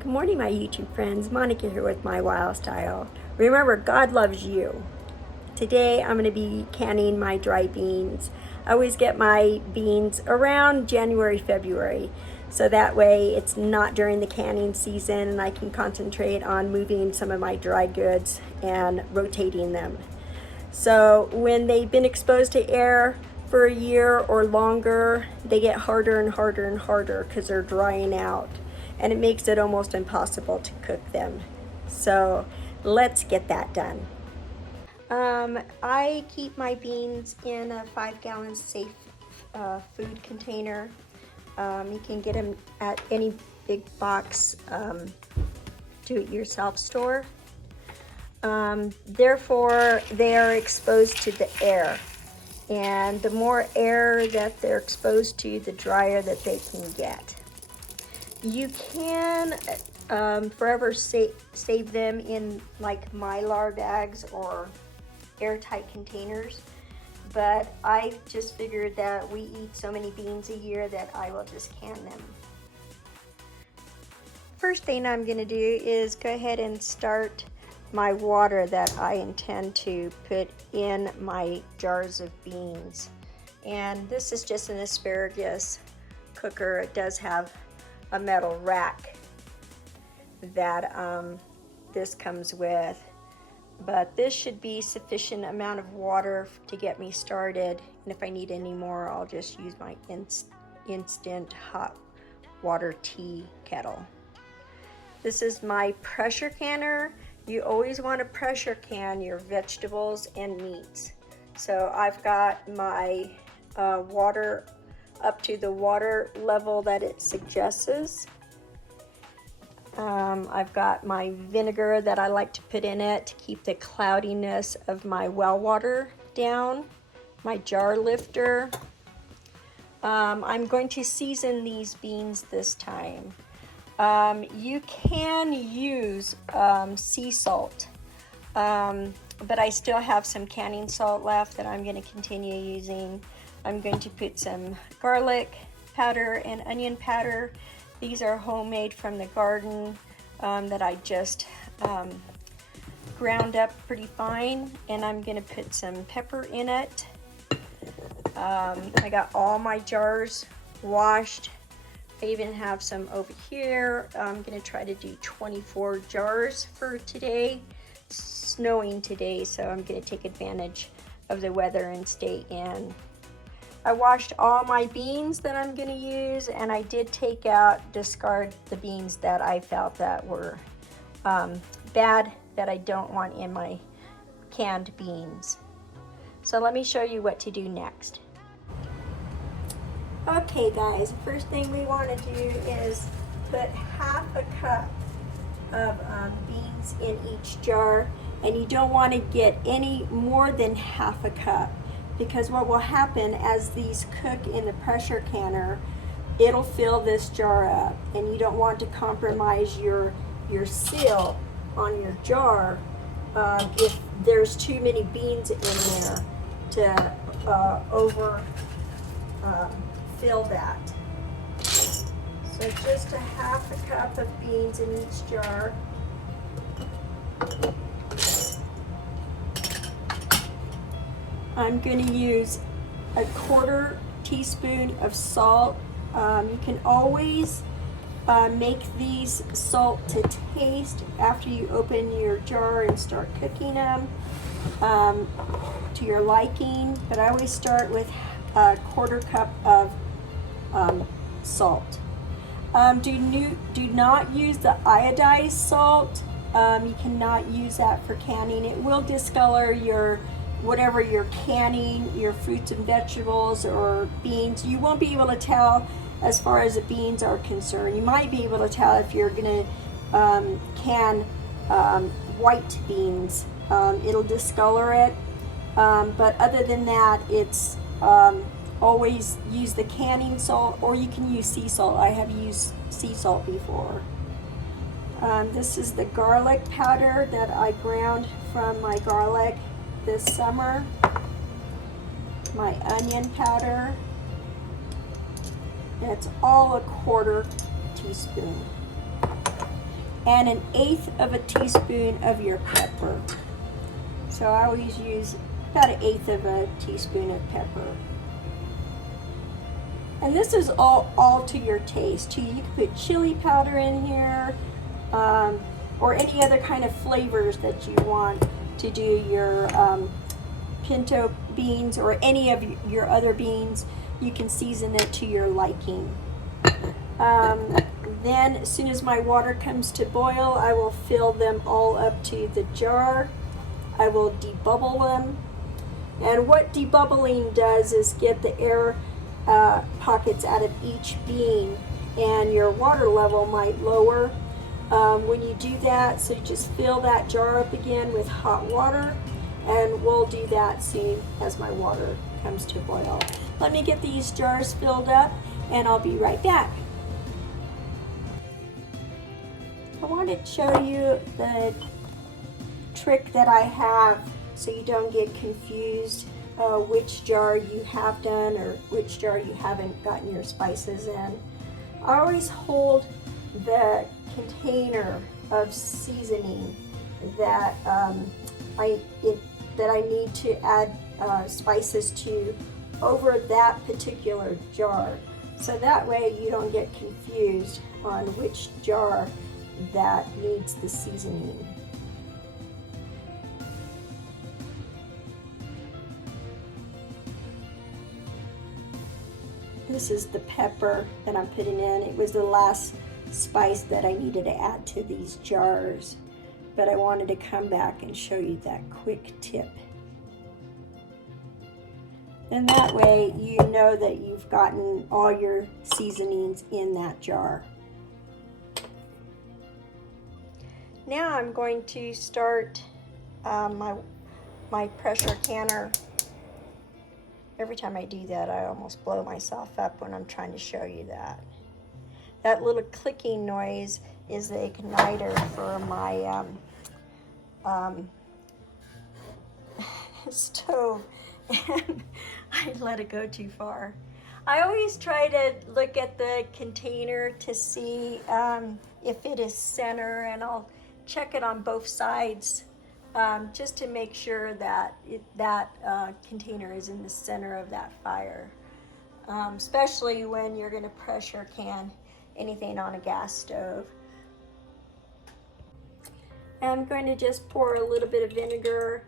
Good morning, my YouTube friends. Monica here with MyWyoStyle. Remember, God loves you. Today, I'm going to be canning my dry beans. I always get my beans around January, February, so that way it's not during the canning season and I can concentrate on moving some of my dry goods and rotating them. So when they've been exposed to air for a year or longer, they get harder and harder and harder because they're drying out, and it makes it almost impossible to cook them. So let's get that done. I keep my beans in a 5-gallon safe food container. You can get them at any big box do-it-yourself store. Therefore, they are exposed to the air. And the more air that they're exposed to, the drier that they can get. You can forever save them in like Mylar bags or airtight containers, but I just figured that we eat so many beans a year that I will just can them. First thing I'm going to do is go ahead and start my water that I intend to put in my jars of beans. And this is just an asparagus cooker. It does have a metal rack that this comes with, but this should be sufficient amount of water to get me started, and if I need any more, I'll just use my instant hot water tea kettle. This is my pressure canner. You always want to pressure can your vegetables and meats. So I've got my water up to the water level that it suggests. I've got my vinegar that I like to put in it to keep the cloudiness of my well water down, my jar lifter. I'm going to season these beans this time. You can use sea salt, but I still have some canning salt left that I'm going to continue using. I'm going to put some garlic powder and onion powder. These are homemade from the garden that I just ground up pretty fine, and I'm going to put some pepper in it. I got all my jars washed. I even have some over here. I'm going to try to do 24 jars for today. It's snowing today, so I'm going to take advantage of the weather and stay in. I washed all my beans that I'm going to use, and I did discard the beans that I felt that were bad, that I don't want in my canned beans. So let me show you what to do next. Okay guys, first thing we want to do is put half a cup of beans in each jar, and you don't want to get any more than half a cup, because what will happen as these cook in the pressure canner, it'll fill this jar up, and you don't want to compromise your seal on your jar if there's too many beans in there to fill that. So just a half a cup of beans in each jar. I'm going to use a 1/4 teaspoon of salt. You can always make these salt to taste after you open your jar and start cooking them to your liking, but I always start with a 1/4 cup of salt. Do not use the iodized salt. You cannot use that for canning. It will discolor your whatever you're canning, your fruits and vegetables or beans. You won't be able to tell as far as the beans are concerned. You might be able to tell if you're going to can white beans. It'll discolor it, but other than that, it's always use the canning salt, or you can use sea salt. I have used sea salt before. This is the garlic powder that I ground from my garlic this summer. My onion powder. It's all a 1/4 teaspoon. and 1/8 of a teaspoon of your pepper. So I always use about 1/8 of a teaspoon of pepper. And this is all to your taste too. You can put chili powder in here, or any other kind of flavors that you want to do your pinto beans or any of your other beans. You can season it to your liking. Then as soon as my water comes to boil, I will fill them all up to the jar. I will debubble them. And what debubbling does is get the air pockets out of each bean, and your water level might lower when you do that. So you just fill that jar up again with hot water, and we'll do that soon as my water comes to boil. Let me get these jars filled up and I'll be right back. I want to show you the trick that I have so you don't get confused which jar you have done or which jar you haven't gotten your spices in. I always hold the container of seasoning that I need to add spices to over that particular jar, so that way you don't get confused on which jar that needs the seasoning. This is the pepper that I'm putting in. It was the last spice that I needed to add to these jars, but I wanted to come back and show you that quick tip. And that way you know that you've gotten all your seasonings in that jar. Now I'm going to start my pressure canner. Every time I do that, I almost blow myself up when I'm trying to show you that. That little clicking noise is the igniter for my stove, and I let it go too far. I always try to look at the container to see if it is center, and I'll check it on both sides just to make sure that that container is in the center of that fire, especially when you're going to pressure can anything on a gas stove. I'm going to just pour a little bit of vinegar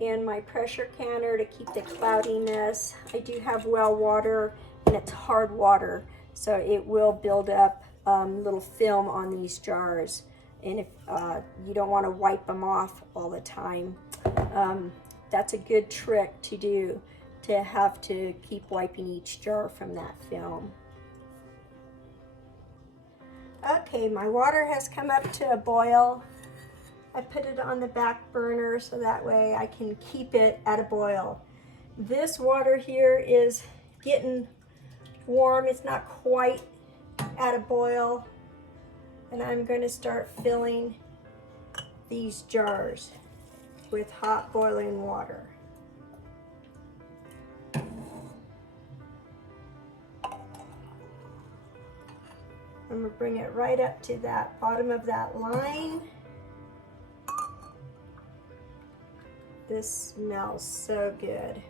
in my pressure canner to keep the cloudiness. I do have well water, and it's hard water, so it will build up little film on these jars. And if you don't want to wipe them off all the time, that's a good trick to do, to have to keep wiping each jar from that film. Okay, my water has come up to a boil. I put it on the back burner so that way I can keep it at a boil. This water here is getting warm. It's not quite at a boil. And I'm going to start filling these jars with hot boiling water. I'm going to bring it right up to that bottom of that line. This smells so good.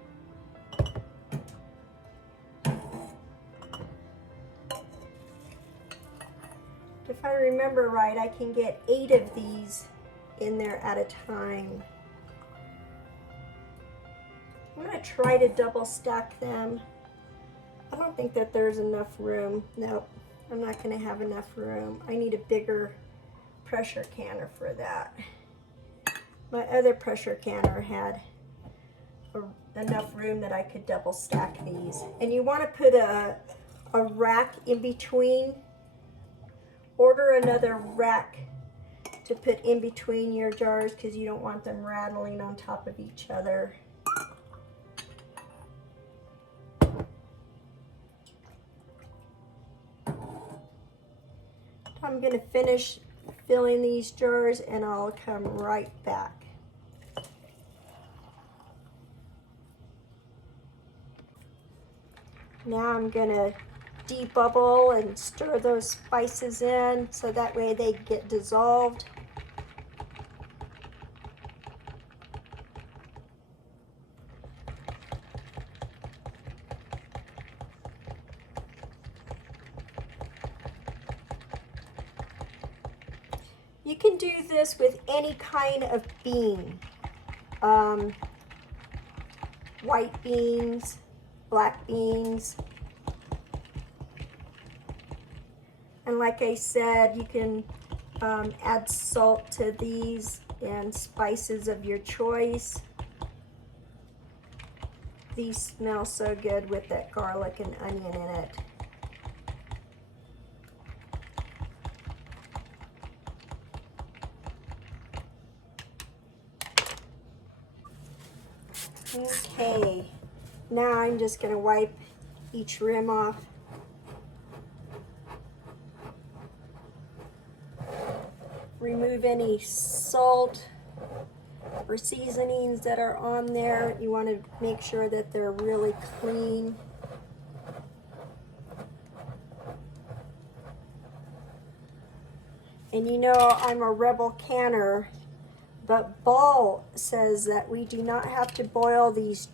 If I remember right, I can get 8 of these in there at a time. I'm going to try to double stack them. I don't think that there's enough room. Nope, I'm not going to have enough room. I need a bigger pressure canner for that. My other pressure canner had enough room that I could double stack these. And you want to put a rack in between. Order another rack to put in between your jars because you don't want them rattling on top of each other. I'm going to finish filling these jars and I'll come right back. Now I'm going to de-bubble and stir those spices in so that way they get dissolved. You can do this with any kind of bean. White beans, black beans. And like I said, you can add salt to these and spices of your choice. These smell so good with that garlic and onion in it. Okay, now I'm just going to wipe each rim off. Remove any salt or seasonings that are on there. You want to make sure that they're really clean. And you know I'm a rebel canner, but Ball says that we do not have to boil these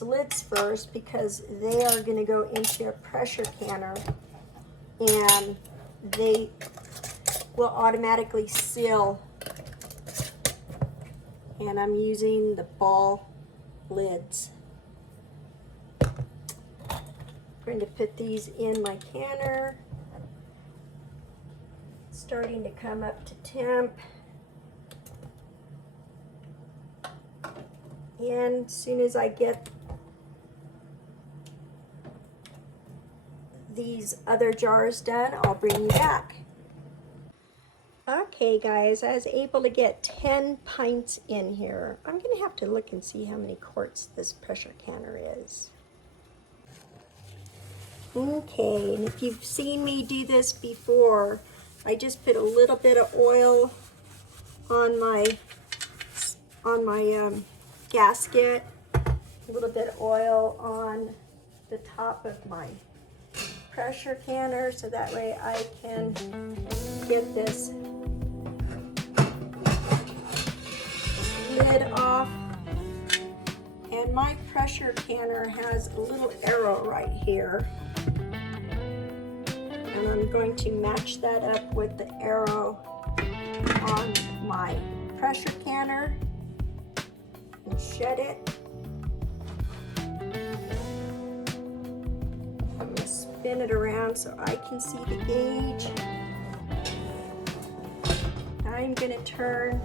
lids first because they are going to go into a pressure canner and they will automatically seal. And I'm using the Ball lids. I'm going to put these in my canner. It's starting to come up to temp. And as soon as I get these other jars done, I'll bring you back. Okay guys, I was able to get 10 pints in here. I'm going to have to look and see how many quarts this pressure canner is. Okay, and if you've seen me do this before, I just put a little bit of oil on my gasket, a little bit of oil on the top of my pressure canner so that way I can get this lid off. And my pressure canner has a little arrow right here, and I'm going to match that up with the arrow on my pressure canner and shut it. I'm going to spin it around so I can see the gauge. I'm going to turn,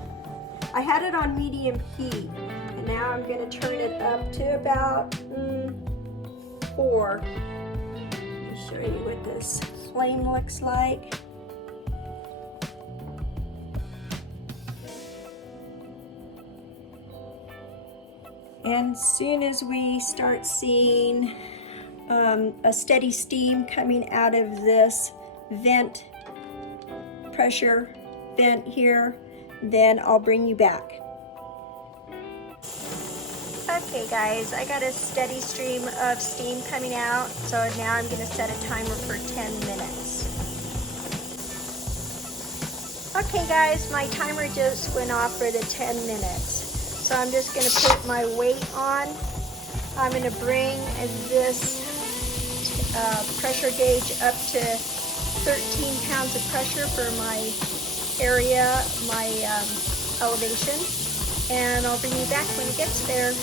I had it on medium heat, and now I'm going to turn it up to about 4. Let me show you what this flame looks like. And as soon as we start seeing a steady steam coming out of this vent, pressure vent here, then I'll bring you back. Okay guys, I got a steady stream of steam coming out, so now I'm going to set a timer for 10 minutes. Okay guys, my timer just went off for the 10 minutes. So I'm just going to put my weight on. I'm going to bring this pressure gauge up to 13 pounds of pressure for my area, my elevation, and I'll bring you back when it gets there.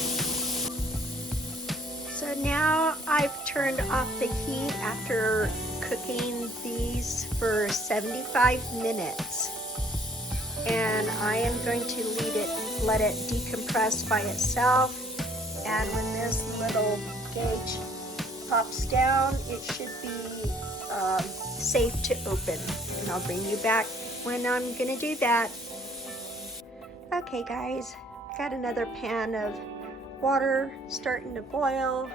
So now I've turned off the heat after cooking these for 75 minutes. And I am going to let it decompress by itself. And when this little gauge pops down, it should be safe to open. And I'll bring you back when I'm going to do that. Okay guys, got another pan of water starting to boil,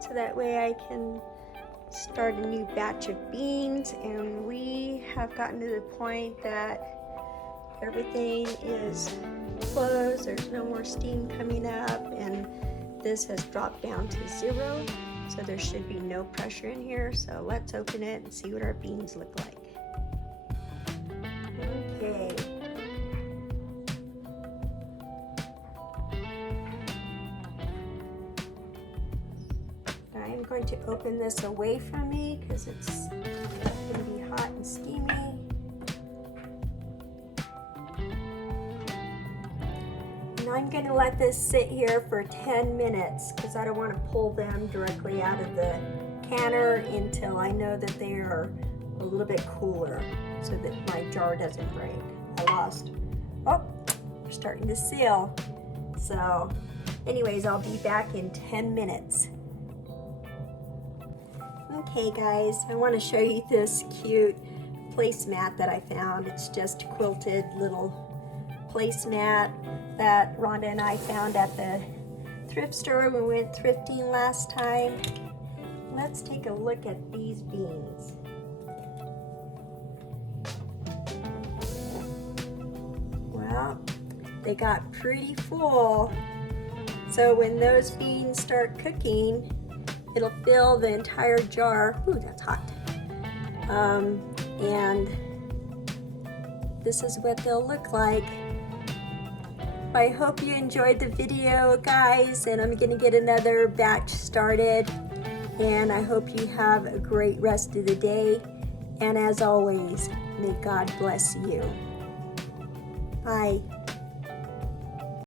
so that way I can start a new batch of beans. And we have gotten to the point that everything is closed, there's no more steam coming up, and this has dropped down to 0. So there should be no pressure in here. So let's open it and see what our beans look like. Okay. I'm going to open this away from me because it's going to be hot and steamy. And I'm going to let this sit here for 10 minutes because I don't want to pull them directly out of the canner until I know that they are a little bit cooler so that my jar doesn't break. Oh, we're starting to seal. So anyways, I'll be back in 10 minutes. Okay guys, I want to show you this cute placemat that I found. It's just a quilted little placemat that Rhonda and I found at the thrift store when we went thrifting last time. Let's take a look at these beans. Well, they got pretty full. So when those beans start cooking, it'll fill the entire jar. Ooh, that's hot. And this is what they'll look like. I hope you enjoyed the video, guys, and I'm gonna get another batch started. And I hope you have a great rest of the day. And as always, may God bless you. Bye.